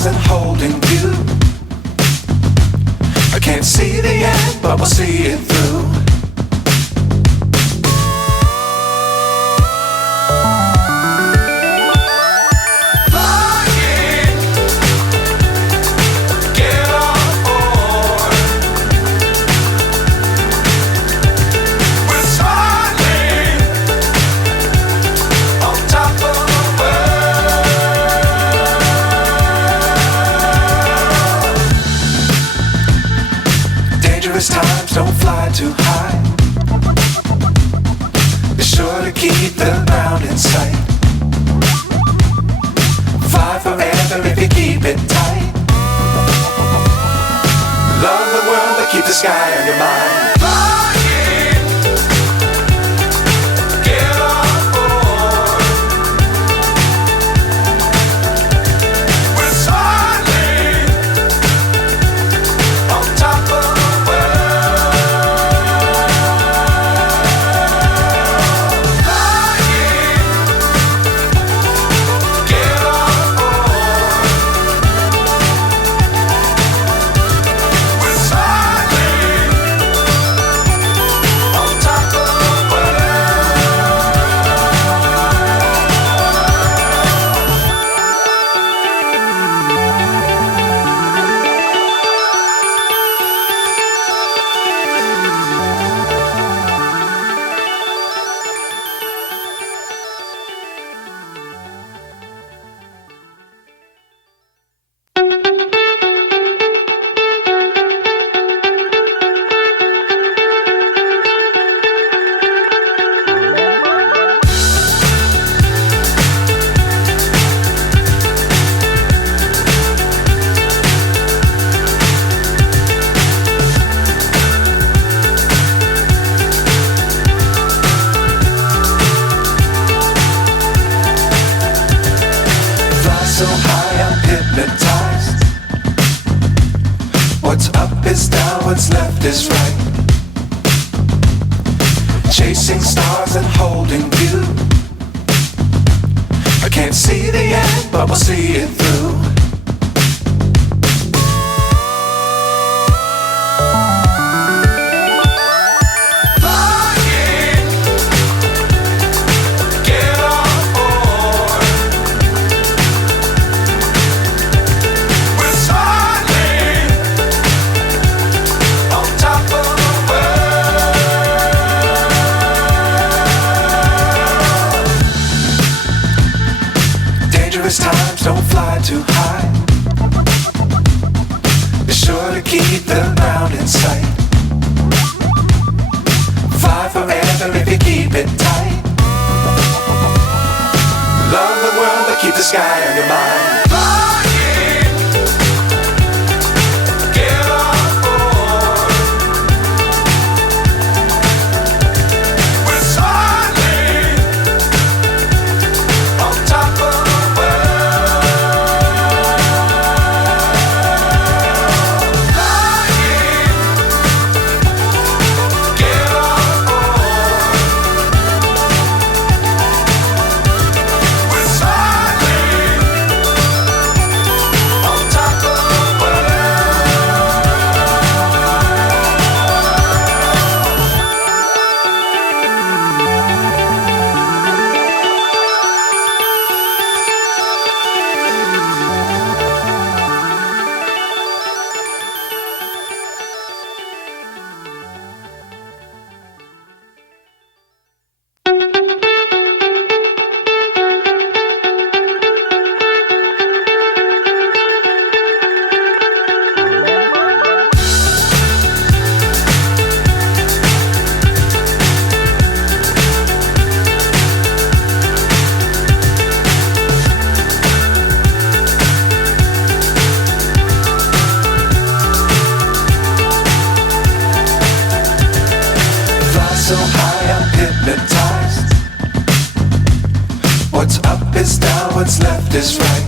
stars and holding you. I can't see the end, but we'll see it through. Times don't fly too high. Be sure to keep the ground in sight. Fly forever if you keep it tight. Love the world but keep the sky on your mind. So high I'm hypnotized. What's up is down, what's left is right. Chasing stars and holding you. I can't see the end, but we'll see it through. Times don't fly too high. Be sure to keep the ground in sight. Fly forever if you keep it tight. Love the world but keep the sky on your mind. So high I'm hypnotized. What's up is down, what's left is right.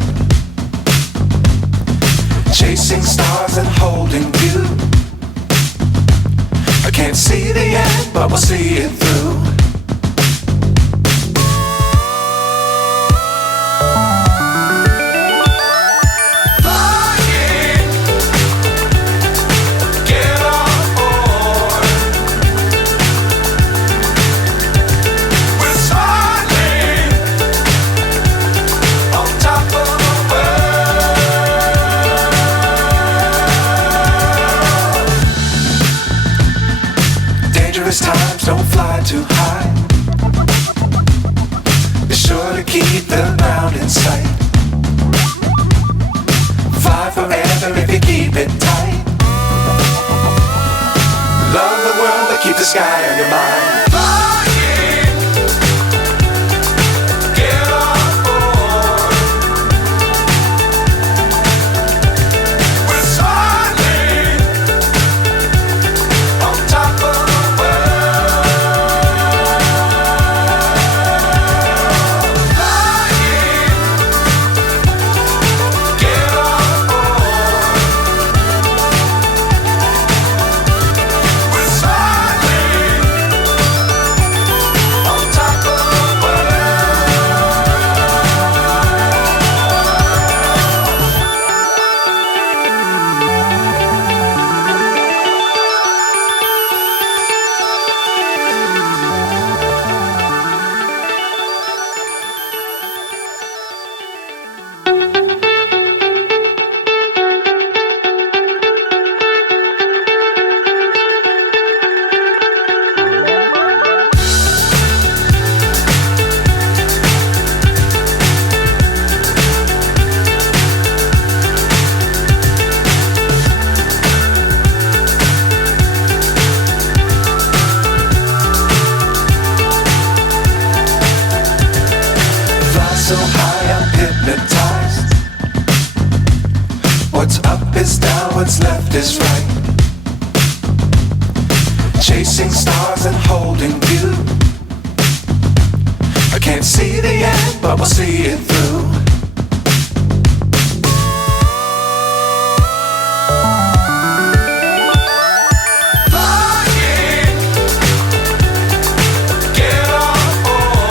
Chasing stars and holding you. I can't see the end, but we'll see it through. Fly fly too high. Be sure to keep the ground in sight. Fly forever if you keep it tight. Love the world but keep the sky on your mind. So high I'm hypnotized. What's up is down, what's left is right. Chasing stars and holding you. I can't see the end, but we'll see it through.